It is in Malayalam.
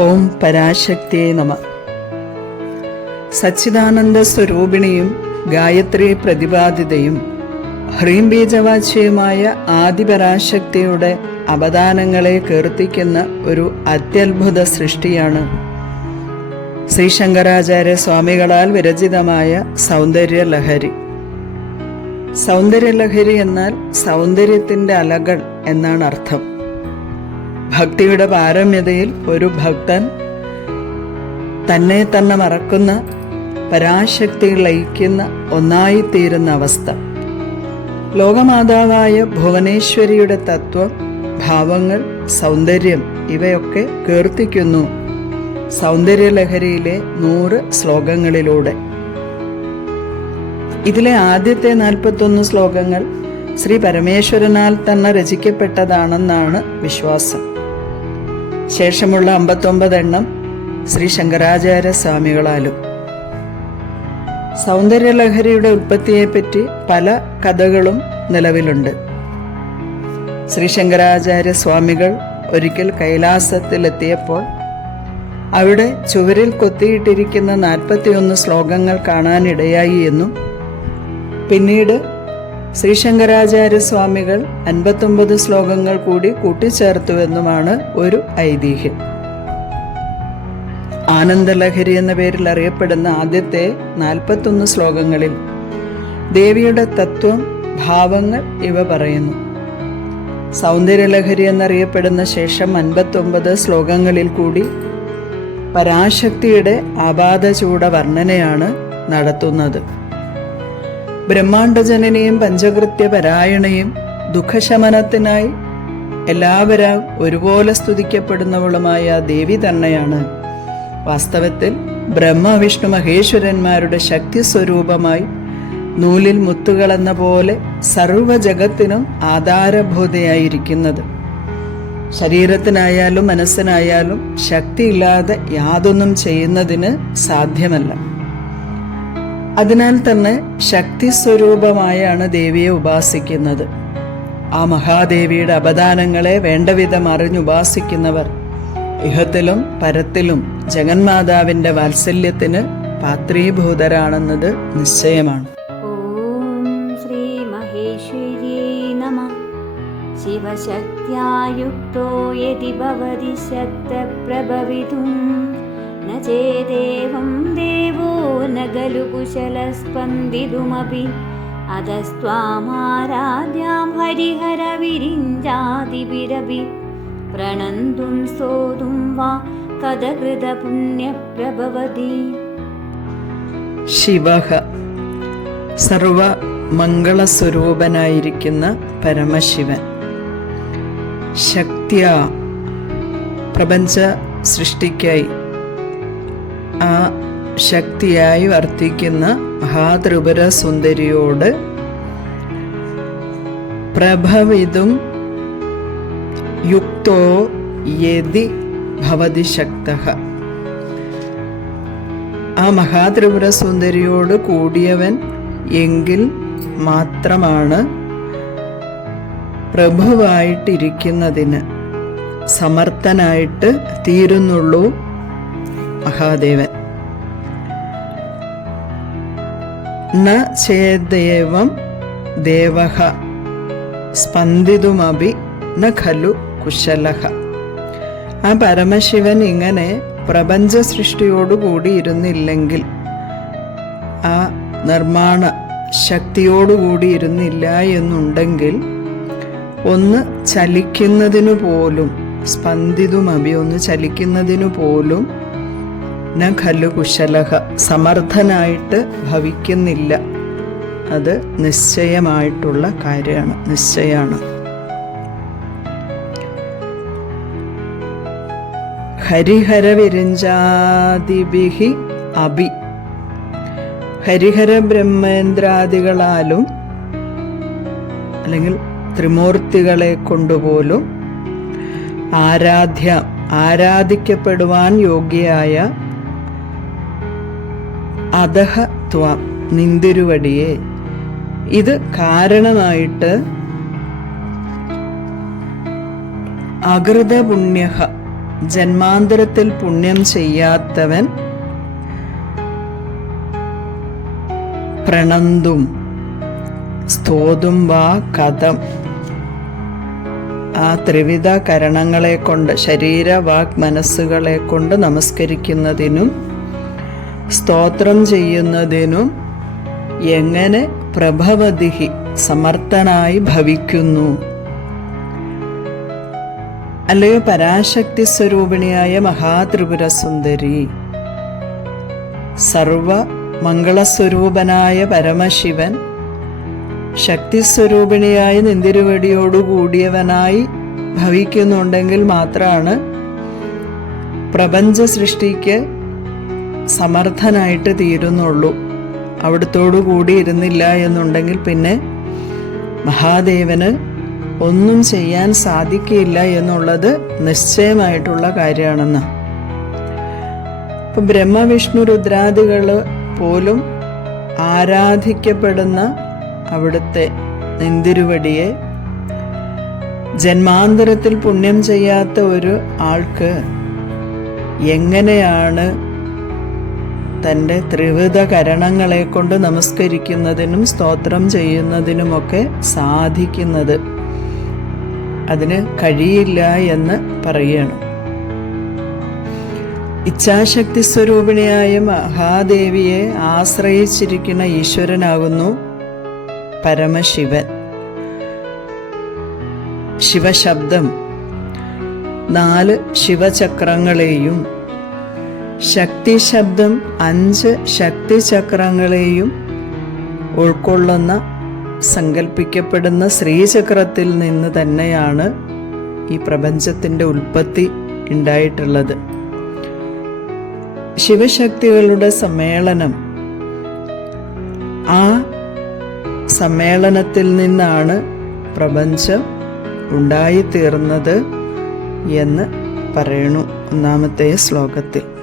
ഓം പരാശക്തിയെ നമ. സച്ചിദാനന്ദ സ്വരൂപിണിയും ഗായത്രി പ്രതിപാദിതയും ഹ്രീം ബീജവാച്യയുമായ ആദിപരാശക്തിയുടെ അവദാനങ്ങളെ കീർത്തിക്കുന്ന ഒരു അത്യത്ഭുത സൃഷ്ടിയാണ്. ശ്രീശങ്കരാചാര്യ സ്വാമികളാൽ വിരചിതമായ സൗന്ദര്യലഹരി സൗന്ദര്യലഹരി എന്നാൽ സൗന്ദര്യത്തിന്റെ അലകൾ എന്നാണ് അർത്ഥം. ഭക്തിയുടെ പാരമ്യതയിൽ ഒരു ഭക്തൻ തന്നെ തന്നെ മറക്കുന്ന പരാശക്തി ലയിക്കുന്ന ഒന്നായിത്തീരുന്ന അവസ്ഥ. ലോകമാതാവായ ഭുവനേശ്വരിയുടെ തത്വം ഭാവങ്ങൾ സൗന്ദര്യം ഇവയൊക്കെ കീർത്തിക്കുന്നു സൗന്ദര്യലഹരിയിലെ നൂറ് ശ്ലോകങ്ങളിലൂടെ. ഇതിലെ ആദ്യത്തെ നാൽപ്പത്തൊന്ന് ശ്ലോകങ്ങൾ ശ്രീ പരമേശ്വരനാൽ തന്നെ രചിക്കപ്പെട്ടതാണെന്നാണ് വിശ്വാസം. ശേഷമുള്ള അമ്പത്തൊമ്പത് എണ്ണം ശ്രീ ശങ്കരാചാര്യ സ്വാമികളാലും സൗന്ദര്യലഹരിയുടെ ഉൽപ്പത്തിയെപ്പറ്റി പല കഥകളും നിലവിലുണ്ട്. ശ്രീ ശങ്കരാചാര്യ സ്വാമികൾ ഒരിക്കൽ കൈലാസത്തിലെത്തിയപ്പോൾ അവിടെ ചുവരിൽ കൊത്തിയിട്ടിരിക്കുന്ന നാൽപ്പത്തിയൊന്ന് ശ്ലോകങ്ങൾ കാണാനിടയായി എന്നും പിന്നീട് ശ്രീശങ്കരാചാര്യ സ്വാമികൾ അൻപത്തൊമ്പത് ശ്ലോകങ്ങൾ കൂടി കൂട്ടിച്ചേർത്തുവെന്നുമാണ് ഒരു ഐതിഹ്യം. ആനന്ദലഹരി എന്ന പേരിൽ അറിയപ്പെടുന്ന ആദ്യത്തെ നാൽപ്പത്തൊന്ന് ശ്ലോകങ്ങളിൽ ദേവിയുടെ തത്വം ഭാവങ്ങൾ ഇവ പറയുന്നു. സൗന്ദര്യലഹരി എന്നറിയപ്പെടുന്ന ശേഷം അൻപത്തൊമ്പത് ശ്ലോകങ്ങളിൽ കൂടി പരാശക്തിയുടെ ആപാദചൂട വർണനയാണ് നടത്തുന്നത്. ബ്രഹ്മാണ്ടജനനെയും പഞ്ചകൃത്യ പരായണയും ദുഃഖശമനത്തിനായി എല്ലാവരും ഒരുപോലെ സ്തുതിക്കപ്പെടുന്നവളുമായ ദേവി തന്നെയാണ്. വാസ്തവത്തിൽ ബ്രഹ്മ വിഷ്ണു മഹേശ്വരന്മാരുടെ ശക്തി സ്വരൂപമായി നൂലിൽ മുത്തുകളെന്ന പോലെ സർവജഗത്തിനും ആധാരഭൂതയായിരിക്കുന്നത് ശരീരത്തിനായാലും മനസ്സിനായാലും ശക്തിയില്ലാതെ യാതൊന്നും ചെയ്യുന്നതിന് സാധ്യമല്ല. അതിനാൽ തന്നെ ശക്തി സ്വരൂപമായാണ് ദേവിയെ ഉപാസിക്കുന്നത്. ആ മഹാദേവിയുടെ അപദാനങ്ങളെ വേണ്ടവിധം അറിഞ്ഞുപാസിക്കുന്നവർ ഇഹത്തിലും പരത്തിലും ജഗന്മാതാവിന്റെ വാത്സല്യത്തിന് പാത്രീഭൂതരാണെന്നത് നിശ്ചയമാണ്. ശിവശക്തിയുക്തോ യതി ഭവതി ശക്തപ്രഭവിതും युक्तो यदि भवति शक्तप्रभवितुं न चेदेवं देवो न खलु कुशलस्पन्दितुमपि अधस्त्वामाराध्यां हरिहरविरिञ्जादिभिरपि प्रणन्तुं स्तोतुं वा कदकृतपुण्यप्रभवति ശിവഹ സർവ മംഗളസ്വരൂപനായിരിക്കുന്ന പരമശിവൻ ശക്തിയ പ്രപഞ്ച സൃഷ്ടിക്കായി ആ ശക്തിയായി വർത്തിക്കുന്ന മഹാത്രിപുര സുന്ദരിയോട് പ്രഭവിതും യുക്തോ യതി ഭവതി ശക്ത. ആ മഹാത്രിപുര സുന്ദരിയോട് കൂടിയവൻ എങ്കിൽ മാത്രമാണ് പ്രഭുവായിട്ടിരിക്കുന്നതിന് സമർത്ഥനായിട്ട് തീരുന്നുള്ളൂ മഹാദേവൻ. ന ചേദേവം ദേവഹ സ്പന്ദിതുമപി ന ഖലു കുശലഹ. ആ പരമശിവൻ ഇങ്ങനെ പ്രപഞ്ച സൃഷ്ടിയോടുകൂടി ഇരുന്നില്ലെങ്കിൽ ആ നിർമ്മാണ ശക്തിയോടുകൂടി ഇരുന്നില്ല എന്നുണ്ടെങ്കിൽ ഒന്ന് ചലിക്കുന്നതിനു പോലും സ്പന്ദിതുമഭി ഒന്ന് ചലിക്കുന്നതിനു പോലും ന ഖലു കുശലഹ സമർത്ഥനായിട്ട് ഭവിക്കുന്നില്ല. അത് നിശ്ചയമായിട്ടുള്ള കാര്യമാണ് നിശ്ചയമാണ്. ഹരിഹര വിരഞ്ചാദിഭിഹി അഭി. ഹരിഹര ബ്രഹ്മേന്ദ്രാദികളാലും അല്ലെങ്കിൽ ത്രിമൂർത്തികളെ കൊണ്ടുപോലും ആരാധ്യ ആരാധിക്കപ്പെടുവാൻ യോഗ്യയായ അധഹത്വ നിന്തിരുവടിയെ. ഇത് കാരണമായിട്ട് അകൃതപുണ്യ ജന്മാന്തരത്തിൽ പുണ്യം ചെയ്യാത്തവൻ പ്രണന്തും സ്തോതും വാ കഥം. ആ ത്രിവിധ കരണങ്ങളെ കൊണ്ട് ശരീര വാക് മനസ്സുകളെ കൊണ്ട് നമസ്കരിക്കുന്നതിനും സ്തോത്രം ചെയ്യുന്നതിനും എങ്ങനെ പ്രഭവതിഹി സമർത്ഥനായി ഭവിക്കുന്നു. അല്ലയോ പരാശക്തി സ്വരൂപിണിയായ മഹാത്രിപുര സുന്ദരി സർവ മംഗളസ്വരൂപനായ പരമശിവൻ ശക്തിസ്വരൂപിണിയായ നിന്തിരുവടിയോടുകൂടിയവനായി ഭവിക്കുന്നുണ്ടെങ്കിൽ മാത്രമാണ് പ്രപഞ്ച സൃഷ്ടിക്ക് സമർത്ഥനായിട്ട് തീരുന്നുള്ളൂ. അവിടത്തോടു കൂടി ഇരുന്നില്ല എന്നുണ്ടെങ്കിൽ പിന്നെ മഹാദേവന് ഒന്നും ചെയ്യാൻ സാധിക്കില്ല എന്നുള്ളത് നിശ്ചയമായിട്ടുള്ള കാര്യമാണെന്ന്. ഇപ്പം ബ്രഹ്മവിഷ്ണു രുദ്രാദികൾ പോലും ആരാധിക്കപ്പെടുന്ന അവിടുത്തെ നെന്തിരുവടിയെ ജന്മാന്തരത്തിൽ പുണ്യം ചെയ്യാത്ത ഒരു ആൾക്ക് എങ്ങനെയാണ് തന്റെ ത്രിവിധ കരണങ്ങളെ കൊണ്ട് നമസ്കരിക്കുന്നതിനും സ്തോത്രം ചെയ്യുന്നതിനുമൊക്കെ സാധിക്കുന്നത്. അതിന് കഴിയില്ല എന്ന് പറയുകയാണ് ഇച്ഛാശക്തി സ്വരൂപിണിയായ മഹാദേവിയെ ആശ്രയിച്ചിരിക്കുന്ന ഈശ്വരനാകുന്നു പരമശിവൻ. ശിവശബ്ദം. നാല് ശിവചക്രങ്ങളെയും ശക്തി ശബ്ദം അഞ്ച് ശക്തി ചക്രങ്ങളെയും ഉൾക്കൊള്ളുന്ന സങ്കല്പിക്കപ്പെടുന്ന ശ്രീചക്രത്തിൽ നിന്ന് തന്നെയാണ് ഈ പ്രപഞ്ചത്തിന്റെ ഉൽപ്പത്തി ഉണ്ടായിട്ടുള്ളത്. ശിവശക്തികളുടെ സമ്മേളനം. ആ സമ്മേളനത്തിൽ നിന്നാണ് പ്രപഞ്ചം ഉണ്ടായിത്തീർന്നത് എന്ന് പറയണു ഒന്നാമത്തെ ശ്ലോകത്തിൽ.